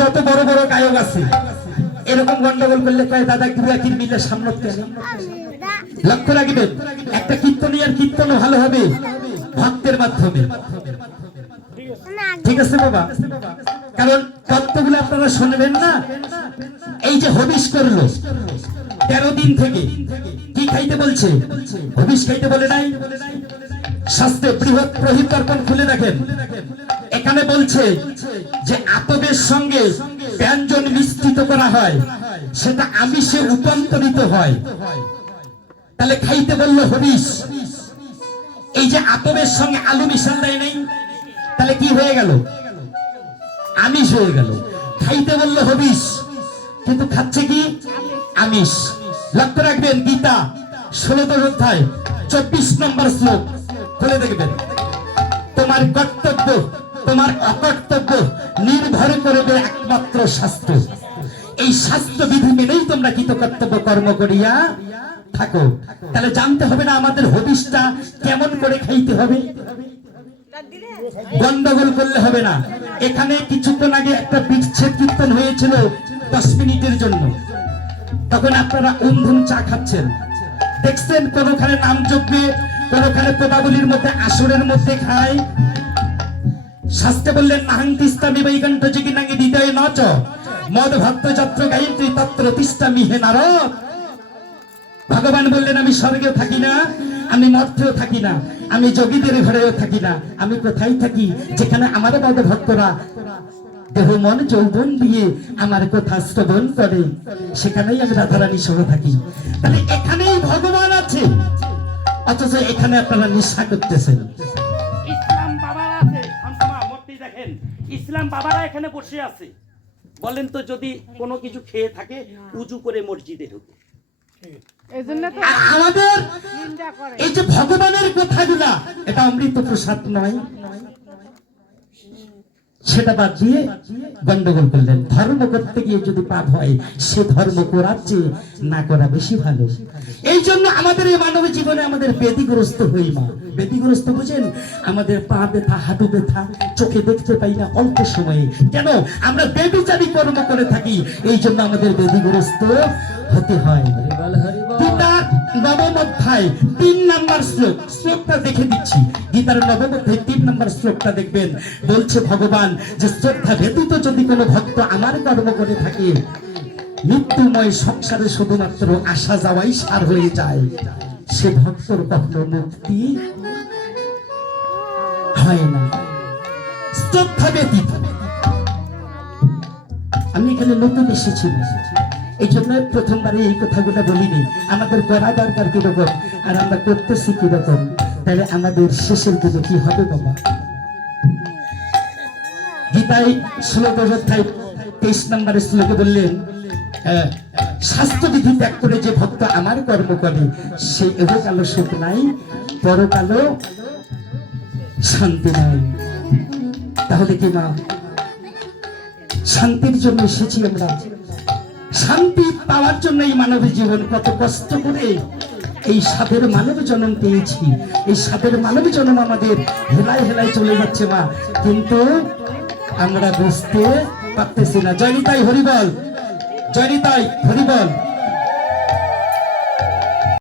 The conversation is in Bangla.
যত বড় বড় গায়ক আছে এরকম গন্ডগোল করলে কয় দাদা গৃহাকির মিলে সামনে লক্ষ্য রাখবেন একটা কীর্তনিয়ার কীর্তন ভালো হবে ভক্তের মাধ্যমে ঠিক আছে বাবা কারণ তত্ত্বগুলো আপনারা শুনবেন না এই যে হবিষ করলো 13 দিন থেকে কি খাইতে বলছে হবিষ খাইতে বলে নাই শাস্ত্রে বৃহৎ প্রহিতর্পণ খুলে দেখেন এখানে বলছে যে আতবের সঙ্গে ব্যঞ্জন মিশ্রিত করা হয় সেটা আমিষে রূপান্তরিত হয় তাহলে খাইতে বললো হবিষ এই যে আতবের সঙ্গে আলু মিশাল দেয় নাই তাহলে কি হয়ে গেল আমিষ হয়ে গেল খাইতে বললো হবিষ কিন্তু খাচ্ছে কি আমিষ লক্ষ্য রাখবেন গীতা 16 অধ্যায় 24 নম্বর শ্লোক খুলে দেখবেন তোমার কর্তব্য তোমার অকর্তব্য নির্ভর করবে একমাত্র শাস্ত্র এই শাস্ত্র বিধি মেনেই তোমরা কৃতকর্তব্য কর্ম করিয়া থাকো তাহলে জানতে হবে না আমাদের হবিষটা কেমন করে খাইতে হবে গন্ডগোল করলে হবে না এখানে কিছুক্ষণ আগে একটা বিচ্ছেদ কীর্তন হয়েছিল 10 মিনিটের জন্য তখন আপনারা উমধুম চা খাচ্ছেন দেখছেন কোনখানে নাম যজ্ঞে কোনখানে পদাবলীর মধ্যে আসরের মধ্যে খায় শাস্ত্রে বললেন নাহান্তিস্তামি বৈকণ্ঠ জিগিনাঙ্গি হৃদয়ে নচ মদ ভক্ত যত্র গায়ত্রী তত্র তিষ্ঠামি হে নারদ ভগবান বললেন আমি স্বর্গেও থাকি না আমি মর্তেও থাকি না আমি যোগীদের ঘরেও থাকি না আমি কোথায় থাকি যেখানে আমার বদ ভক্তরা দেহ মন যৌবন দিয়ে আমার কথা শ্রবণ করে সেখানেই আমি রাধারানী সহ থাকি তাহলে এখানেই ভগবান আছে অথচ এখানে আপনারা নিশা করতেছেন ইসলাম বাবারা আছে মূর্তি দেখেন ইসলাম বাবারা এখানে বসে আছে বলেন তো যদি কোনো কিছু খেয়ে থাকে উজু করে মসজিদে ঢুকে আমাদের এই যে ভগবানের কথাগুলা এটা অমৃত প্রসাদ নয় সেটা বাদ দিয়ে গন্ডগোল করলেন ধর্ম করতে গিয়ে যদি পাপ হয় সে ধর্ম করার চেয়ে না করা বেশি ভালো এই জন্য আমাদের এই মানব জীবনে আমাদের ব্যাধিগ্রস্ত হই মা ব্যাধিগ্রস্ত বুঝেন আমাদের পা ব্যথা হাঁটু ব্যথা চোখে দেখতে পাই না অল্প সময়ে কেন আমরা বেবিচারী কর্ম করে থাকি এই জন্য আমাদের ব্যাধিগ্রস্ত হতে হয় গীতার নবম অধ্যায় 3 নম্বর শ্লোকটা দেখে দিচ্ছি গীতার নবম অধ্যায় 3 নম্বর শ্লোকটা দেখবেন বলছে ভগবান যে শ্রদ্ধা ব্যতীত যদি কোনো ভক্ত আমার কর্ম করে থাকে মৃত্যুময় সংসারে শুধুমাত্র আসা যাওয়াই সার হয়ে যায় সে ভক্তর কখনো মুক্তি হয় না শ্রদ্ধা ব্যতীত আমি এখানে নতুন এসেছি এই জন্য প্রথমবারে এই কথাগুলো বলিনি আমাদের করা দরকার কিরকম আর আমরা করতেছি কিরকম তাহলে আমাদের শেষের দিকে কি হবে বাবা গীতায় 16 অধ্যায় 23 নম্বরের শ্লোকে বললেন স্বাস্থ্যবিধি ত্যাগ করে যে ভক্ত আমার কর্ম করে সে এহকালো সুখ নাই পরকালো শান্তি নাই তাহলে কি মা শান্তির জন্য এসেছি আমরা শান্তি পাওয়ার জন্য এই মানব জীবন কত কষ্ট করে এই সাধের মানব জন্ম পেয়েছি এই সাধের মানব জন্ম আমাদের হেলায় হেলায় চলে যাচ্ছে মা কিন্তু আমরা বুঝতে পারতেছি না জয় নিতাই হরিবল জয় নিতাই হরিবল